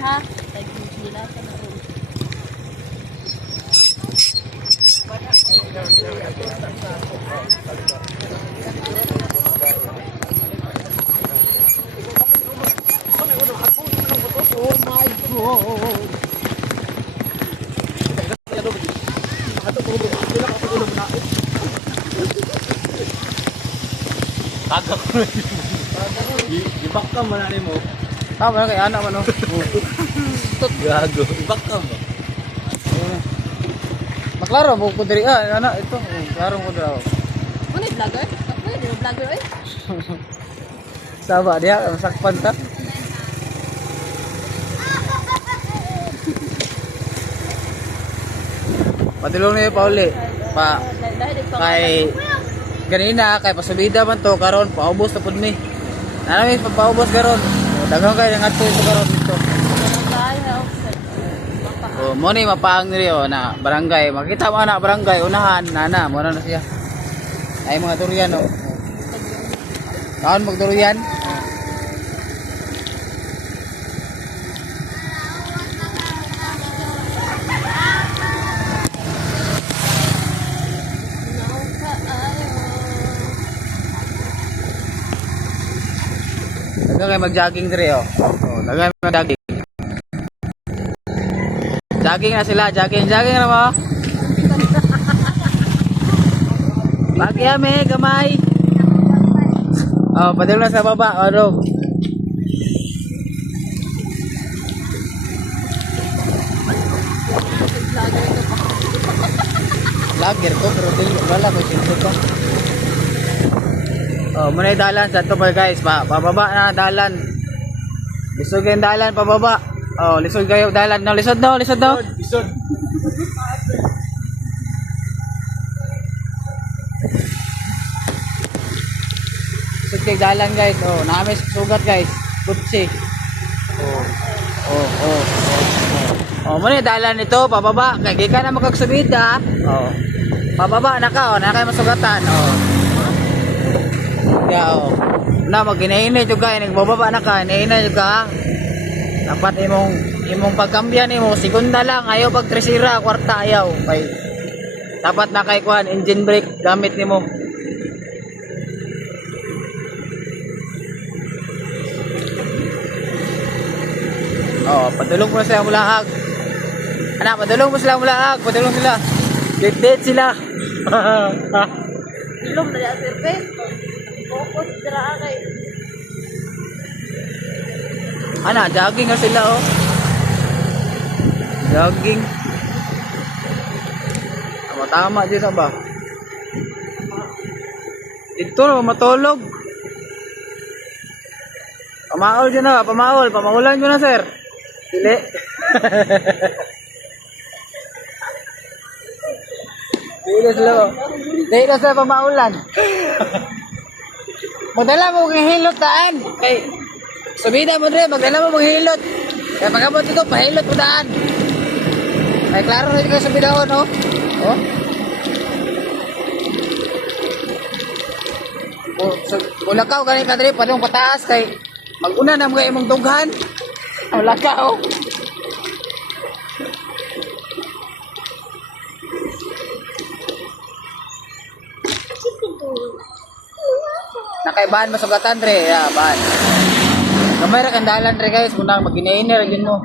ha. Nagpipila ka na rin. Oh my God! Tagak ko na ibak ka man mo. Tama na kay anak man, no? Gago. Ibak ka ba? Maklaro mo ko diri anak ito. Klaro ko diri. Ano yung vlogger? Ako yung vlogger eh. Saba dia masakpan ta. Padulong ni Pauli. Kay ganina kay pasubida man to karon paubos na pud mi. Nami paubos karon. Daghang kay nang adto ito karon dito. Oh, mo ni mapaang diri na barangay. Makita mo na barangay unahan nana mo na siya. Ay mga durian oh. Kaon magdurian. Dagang kay mag-jogging dire oh. Oh, dagang mag-jogging. Jogging na sila, jogging na mo. Pagyame gamay. Oh, padulong na sa baba, ano. Vlogger ko pero wala ko sinto ko. Oh, muna yung dalan sa ito pa guys, pababa na dalan. Lisod kayo yung dalan, pababa. Oh, lisod kayo dalan. No, lisod no, lisod no. Isod. Lisod kayo dalan guys. Oh, namin sugat guys. Kutsi. Oh, oh, oh, oh. Oh, muna yung dalan ito, pababa. Kaya di ka na makagsubid ha. Oh, pababa na ka, oh, na kayo masugatan. Oh. Kaya oh, na maginahinay juga, nagbababa na ka, hinahinay juga. Dapat imong pagkambyan imo, segunda lang, ayaw pag tresira, kwarta ayaw. Kay dapat na kay kuan engine brake gamit nimo. Oh, padulong mo na sila mulaag. Anak, padulong mo sila mulaag, padulong sila. Dead sila. Ilom na yan, sirpe. Bukod, dira kay. Ana, jogging na sila oh. Jogging. Tama dito ba? Dito na matulog. Pamaol dyan na, pamaulan dyan na sir. Dili. Dili sila oh. Dili na sila pamaulan. Magdala mo ng hilot daan. Kay subida mo rin, magdala mo ng hilot. Kaya pagkabot ito, pahilot mo daan. Ay klaro na ito kayo subida ko, no? Oh. Ulakaw galing ka rin, padong pataas kay maguna na mga imong dughan. Ulakaw. Nakaibahan masugatan re, ya, bahan. Kamay ra kandalan re guys, kung maginainay ra gyud mo.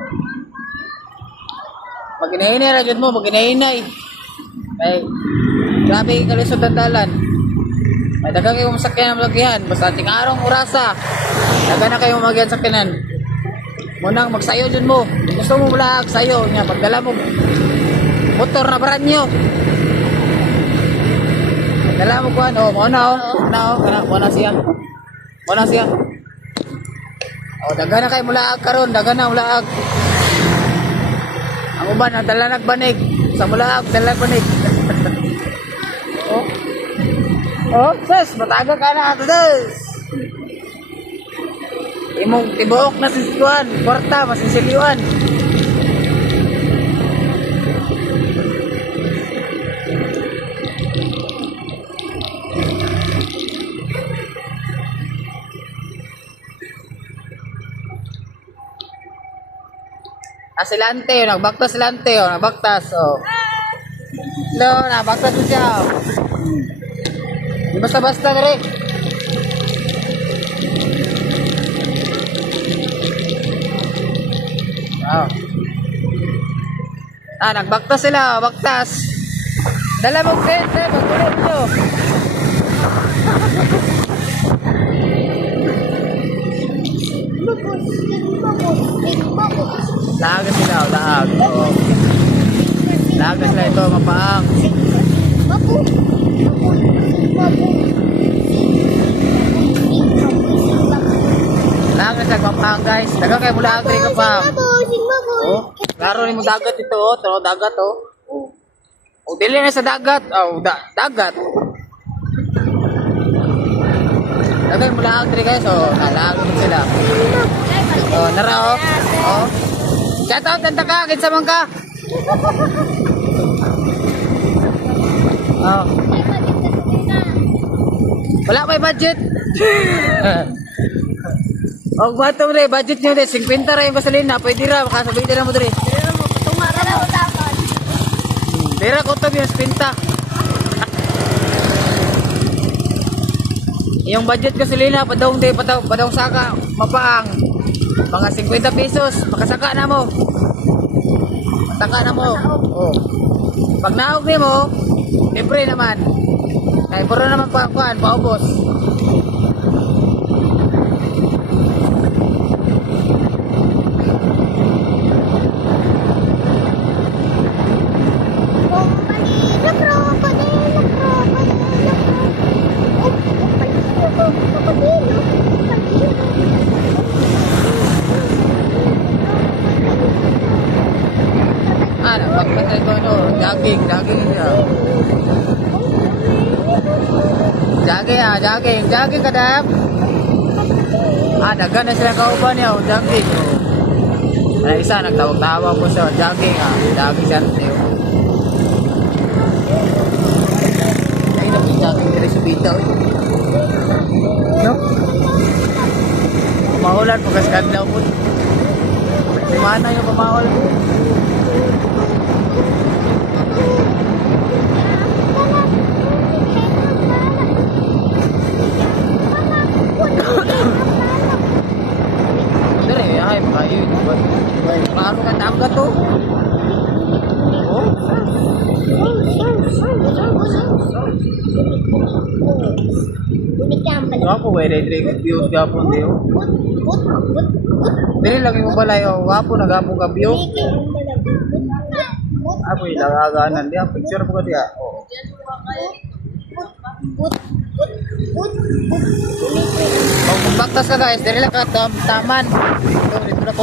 Maginainay ra gyud mo, maginainay. Ay, grabe kalisod ang dalan. Ay dagang kayo masakyan ang lagyan, basta tingarong orasa. Dagan na kayo magyan sakyanan. Munang magsayo jud mo. Gusto mo bulag sayo nya pagdala mo motor na brand new. Dala mo kuan oh, mo na kana wala siya. Wala siya. Oh, dagan na kay mulaag karon, dagan na mulaag. Ang uban ang dala nagbanig sa mulaag, dala banig. Oh. Oh, sis, mataga ka na ato des. Imong tibuok na siskuan, kwarta masisiliwan. Silante, nagbaktas silante, nagbaktas, Lo, nagbaktas mo siya, Di basta-basta na rin. Nagbaktas sila, baktas. Dala mo friend, magkulit nyo. Lagas sila, laag. Lagas sila ito, mapaang. Lagas sila, mapaang guys. Daga kayo mula agri ka pa. Laro ni mo dagat ito, taro dagat dili na sa dagat. Dagat. Daga mula agri guys, nalagot sila. Nara shout out ng taka, kinsa man ka. Wala may budget. Bato mo rin, budget nyo rin, 50 rin yung gasolina, pwede ra, makasabit na mo rin. Dira ko ito yung 50. Yung budget gasolina, padong saka, mapaang, mga 50 pesos, makasaka na mo. Saka na mo. Pag naog ni mo, libre naman. Kaya puro naman pakuan, paubos. Pagpatay ko jogging siya. Jogging kadap. Dagan na sila kauban niya, jogging. Isa nagtawag-tawag po siya, jogging siya. Ay, jogging diri sa bitaw. No? Pamahulan po kasi kadlaw po. Mana yung pamahol. Dari ay payo. Klaro ka dagat to. Ako pwede drink views gapon dio. Dili lagi mo balay wapo nagapon ka view. Ako ilagaganan dia picture po dia. Kung baktas ka guys, dili lang ka taman. Ito dito na po.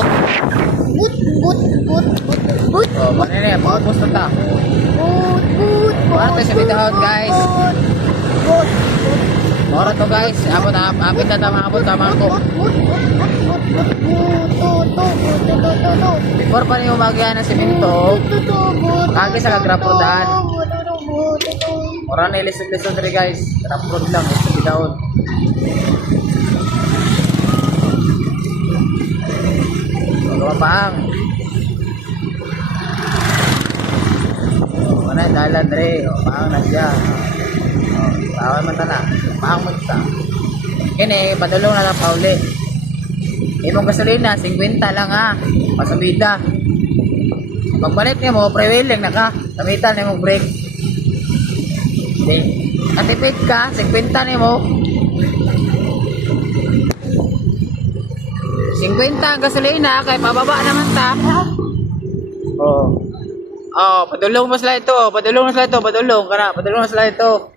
Manene, paubos na ta. Para sa bidahon guys. Mora to guys, abot na tama ko. Before pa niyo magyan ng simento, kagi sa kagrapodan. Mora na ilisod-lisod rin guys, graprod lang, sa bidahon. Paang. Mana dalan re, paang na siya. Tawag man tala, paang man ta. Kini padulong na lang pauli. Imong gasolina 50 lang pasabida. Pagbalik niya mo, pre-wheeling na ka. Kamitan niya mo brake. Katipid ka, 50 niya mo. 50 ang gasolina, kaya pababa naman ta. Padulong mo sila ito, padulong na sila ito.